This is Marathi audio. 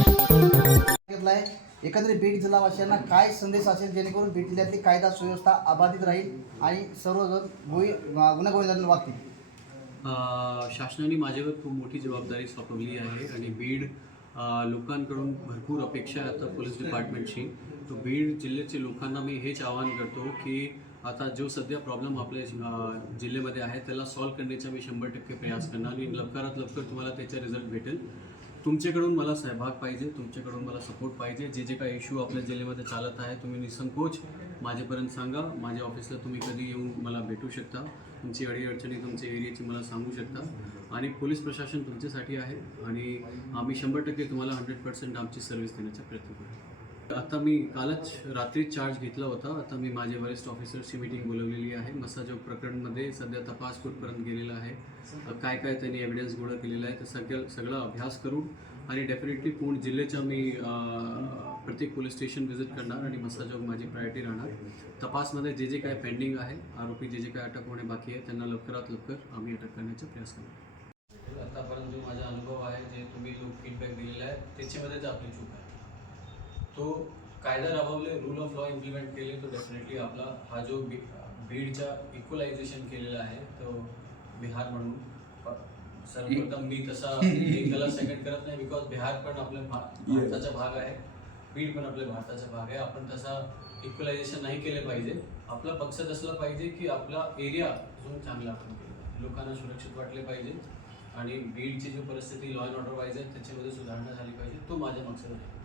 घेतला एकंदरीत बीड जिल्हावासियांना काय संदेश असेल जेणेकरून बीड जिल्ह्यातली कायदा सुव्यवस्था अबाधित राहील आणि सर्वजण गोळी गुन्हेगोळी वागतील शासनाने माझ्यावर खूप मोठी जबाबदारी सोपवली आहे आणि बीड लोकांकडून भरपूर अपेक्षा आहे आता पोलीस डिपार्टमेंटची. तो बीड जिल्ह्याच्या लोकांना मी हेच आवाहन करतो की आता जो सध्या प्रॉब्लेम आपल्या जिल्ह्यामध्ये आहे त्याला सॉल्व्ह करण्याचा मी शंभर टक्के प्रयास करणार आणि लवकरात लवकर तुम्हाला त्याचा रिझल्ट भेटेल. तुमच्याकडून मला सहभाग पाहिजे तुमच्याकडून मला सपोर्ट पाहिजे. जे जे काही इश्यू आपल्या जिल्ह्यामध्ये चालत आहे तुम्ही निसंकोच माझ्यापर्यंत सांगा. माझ्या ऑफिसला तुम्ही कधी येऊन मला भेटू शकता. तुमची अडीअडचणी तुमच्या एरियाची मला सांगू शकता. आणि पोलीस प्रशासन तुमच्यासाठी आहे आणि आम्ही शंभर टक्के तुम्हाला हंड्रेड पर्सेंट आमची सर्व्हिस देण्याचा प्रयत्न करू. आता मी कालच रात्री चार्ज घेतला होता. आता मी माझ्या वरिष्ठ ऑफिसर्सची मीटिंग बोलवलेली आहे. मसाजोग प्रकरणमध्ये सध्या तपास कुठपर्यंत गेलेला आहे? काय काय त्यांनी एव्हिडन्स गोळा केलेला आहे? तर सगळं सगळा अभ्यास करून आणि डेफिनेटली पूर्ण जिल्ह्याच्या मी प्रत्येक पोलीस स्टेशन व्हिजिट करणार आणि मसाजॉब माझी प्रायोरिटी राहणार. तपासमध्ये जे जे काय पेंडिंग आहे आरोपी जे जे काय अटक होणे बाकी आहे त्यांना लवकरात लवकर आम्ही अटक करण्याचा प्रयास करू आतापर्यंत जो माझा अनुभव आहे जे तुम्ही जो फीडबॅक दिलेला आहे त्याच्यामध्येच आपली चूक आहे. तो कायदा राबवले रूल ऑफ लॉ इम्प्लिमेंट केले तो डेफिनेटली आपला हा जो बी बीडचा इक्वलायझेशन केलेला आहे तो बिहार म्हणून. सर्वप्रथम मी तसा त्याला सेकंड करत नाही बिकॉज बिहार पण आपल्या भारताचा भाग आहे. बीड पण आपल्या भारताचा भाग आहे. आपण तसा इक्वलायझेशन नाही केले पाहिजे. आपला मकसद असला पाहिजे की आपला एरिया अजून चांगला आपण केला. पाहिजे. लोकांना सुरक्षित वाटले पाहिजे. आणि बीडची जी परिस्थिती लॉ अँड ऑर्डर आहे त्याच्यामध्ये सुधारणा झाली पाहिजे. तो माझा मकसद आहे.